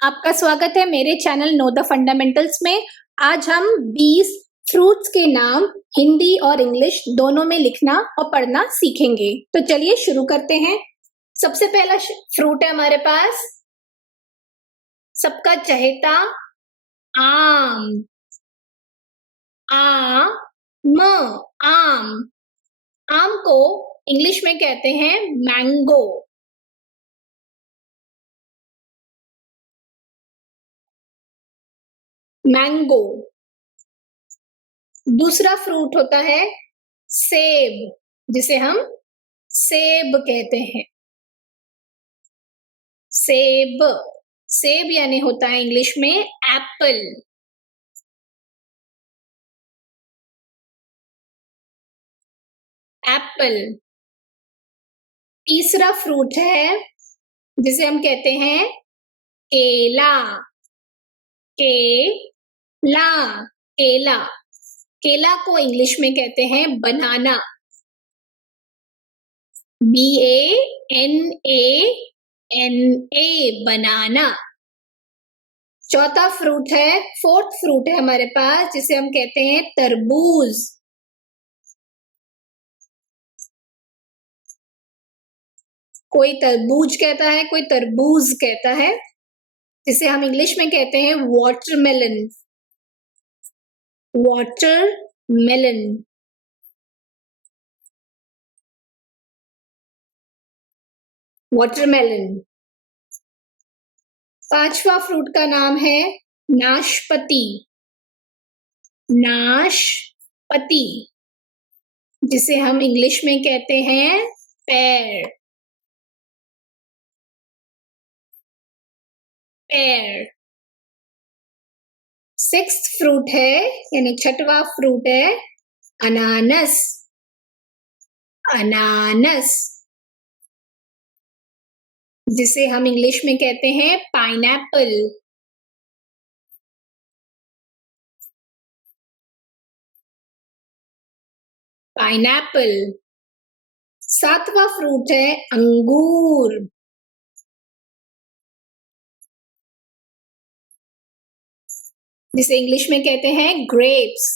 आपका स्वागत है मेरे चैनल नो द फंडामेंटल्स में। आज हम 20 फ्रूट्स के नाम हिंदी और इंग्लिश दोनों में लिखना और पढ़ना सीखेंगे। तो चलिए शुरू करते हैं। सबसे पहला फ्रूट है हमारे पास सबका चहेता आम। आम। आम को इंग्लिश में कहते हैं मैंगो। मैंगो। दूसरा फ्रूट होता है सेब, जिसे हम सेब कहते हैं। सेब। सेब यानी होता है इंग्लिश में एप्पल। एप्पल। तीसरा फ्रूट है जिसे हम कहते हैं केला। केला। केला। केला को इंग्लिश में कहते हैं बनाना। BANANA बनाना। चौथा फ्रूट है, फोर्थ फ्रूट है हमारे पास, जिसे हम कहते हैं तरबूज। कोई तरबूज कहता है, कोई तरबूज कहता है, जिसे हम इंग्लिश में कहते हैं वाटरमेलन। वाटरमेलन। वाटरमेलन। पांचवा फ्रूट का नाम है नाशपाती। नाशपाती, जिसे हम इंग्लिश में कहते हैं पेर। पेर। सिक्स्थ फ्रूट है यानी छठवां फ्रूट है अनानस। अनानस, जिसे हम इंग्लिश में कहते हैं पाइनएप्पल। पाइनएप्पल। सातवां फ्रूट है अंगूर। जिसे इंग्लिश में कहते हैं ग्रेप्स।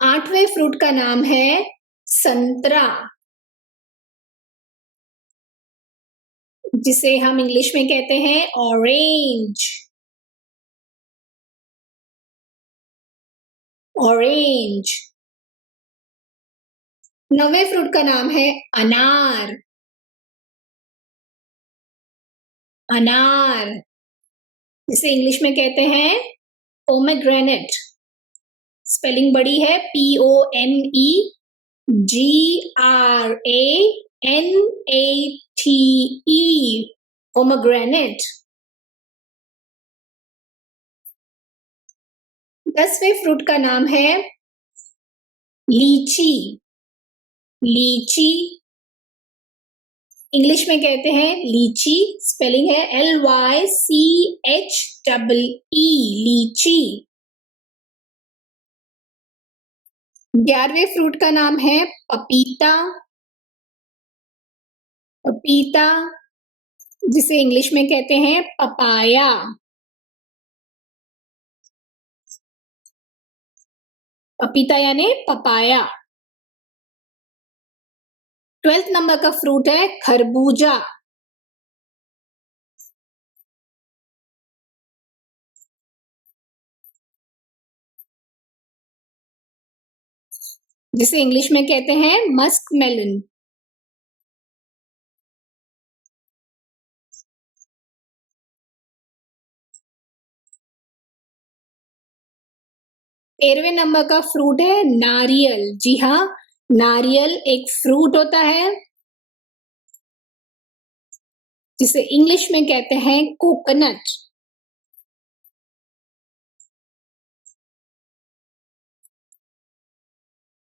आठवें फ्रूट का नाम है संतरा, जिसे हम इंग्लिश में कहते हैं ऑरेंज। ऑरेंज। नौवें फ्रूट का नाम है अनार। अनार, जिसे इंग्लिश में कहते हैं पोमेग्रेनेट। स्पेलिंग बड़ी है POMEGRANATE। पोमेग्रेनेट। 10वें फ्रूट का नाम है लीची। लीची, इंग्लिश में कहते हैं लीची। स्पेलिंग है LYCHEE। लीची। 11वें फ्रूट का नाम है पपीता। पपीता, जिसे इंग्लिश में कहते हैं पपाया। पपीता यानी पपाया। 12th नंबर का फ्रूट है खरबूजा। जिसे इंग्लिश में कहते हैं मस्क मेलन। तेरहवें नंबर का फ्रूट है नारियल। जी हाँ, नारियल एक फ्रूट होता है, जिसे इंग्लिश में कहते हैं कोकोनट।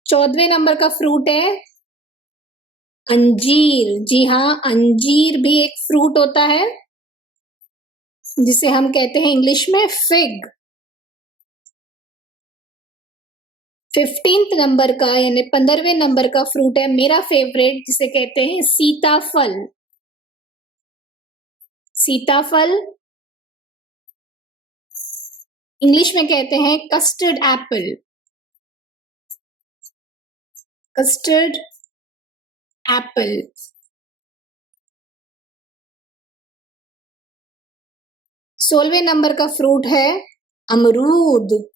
चौदहवें नंबर का फ्रूट है अंजीर। जी हाँ, अंजीर भी एक फ्रूट होता है, जिसे हम कहते हैं इंग्लिश में फिग। 15th नंबर का यानी 15वें नंबर का फ्रूट है मेरा फेवरेट, जिसे कहते हैं सीताफल। सीताफल इंग्लिश में कहते हैं कस्टर्ड एप्पल। Custard apple. 16वें नंबर का फ्रूट है अमरूद।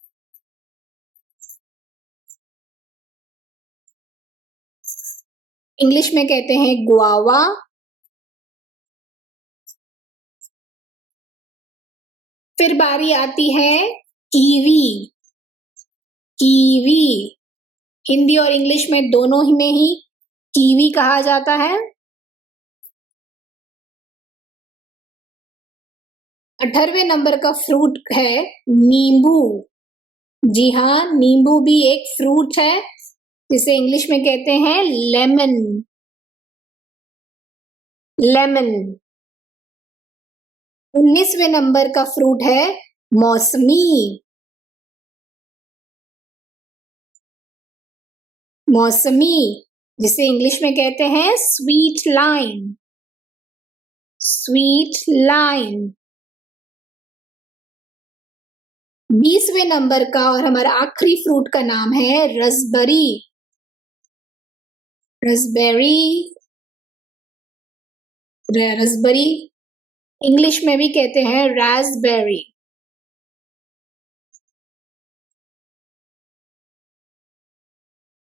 इंग्लिश में कहते हैं गुआवा। फिर बारी आती है कीवी। कीवी हिंदी और इंग्लिश में दोनों ही में ही कीवी कहा जाता है। 18वें नंबर का फ्रूट है नींबू। जी हाँ, नींबू भी एक फ्रूट है जिसे इंग्लिश में कहते हैं लेमन। लेमन। 19वें नंबर का फ्रूट है मौसमी। मौसमी जिसे इंग्लिश में कहते हैं स्वीट लाइम। Sweet lime. 20वें नंबर का और हमारा आखिरी फ्रूट का नाम है रसबेरी। रसबेरी। रसबेरी इंग्लिश में भी कहते हैं रास्पबेरी।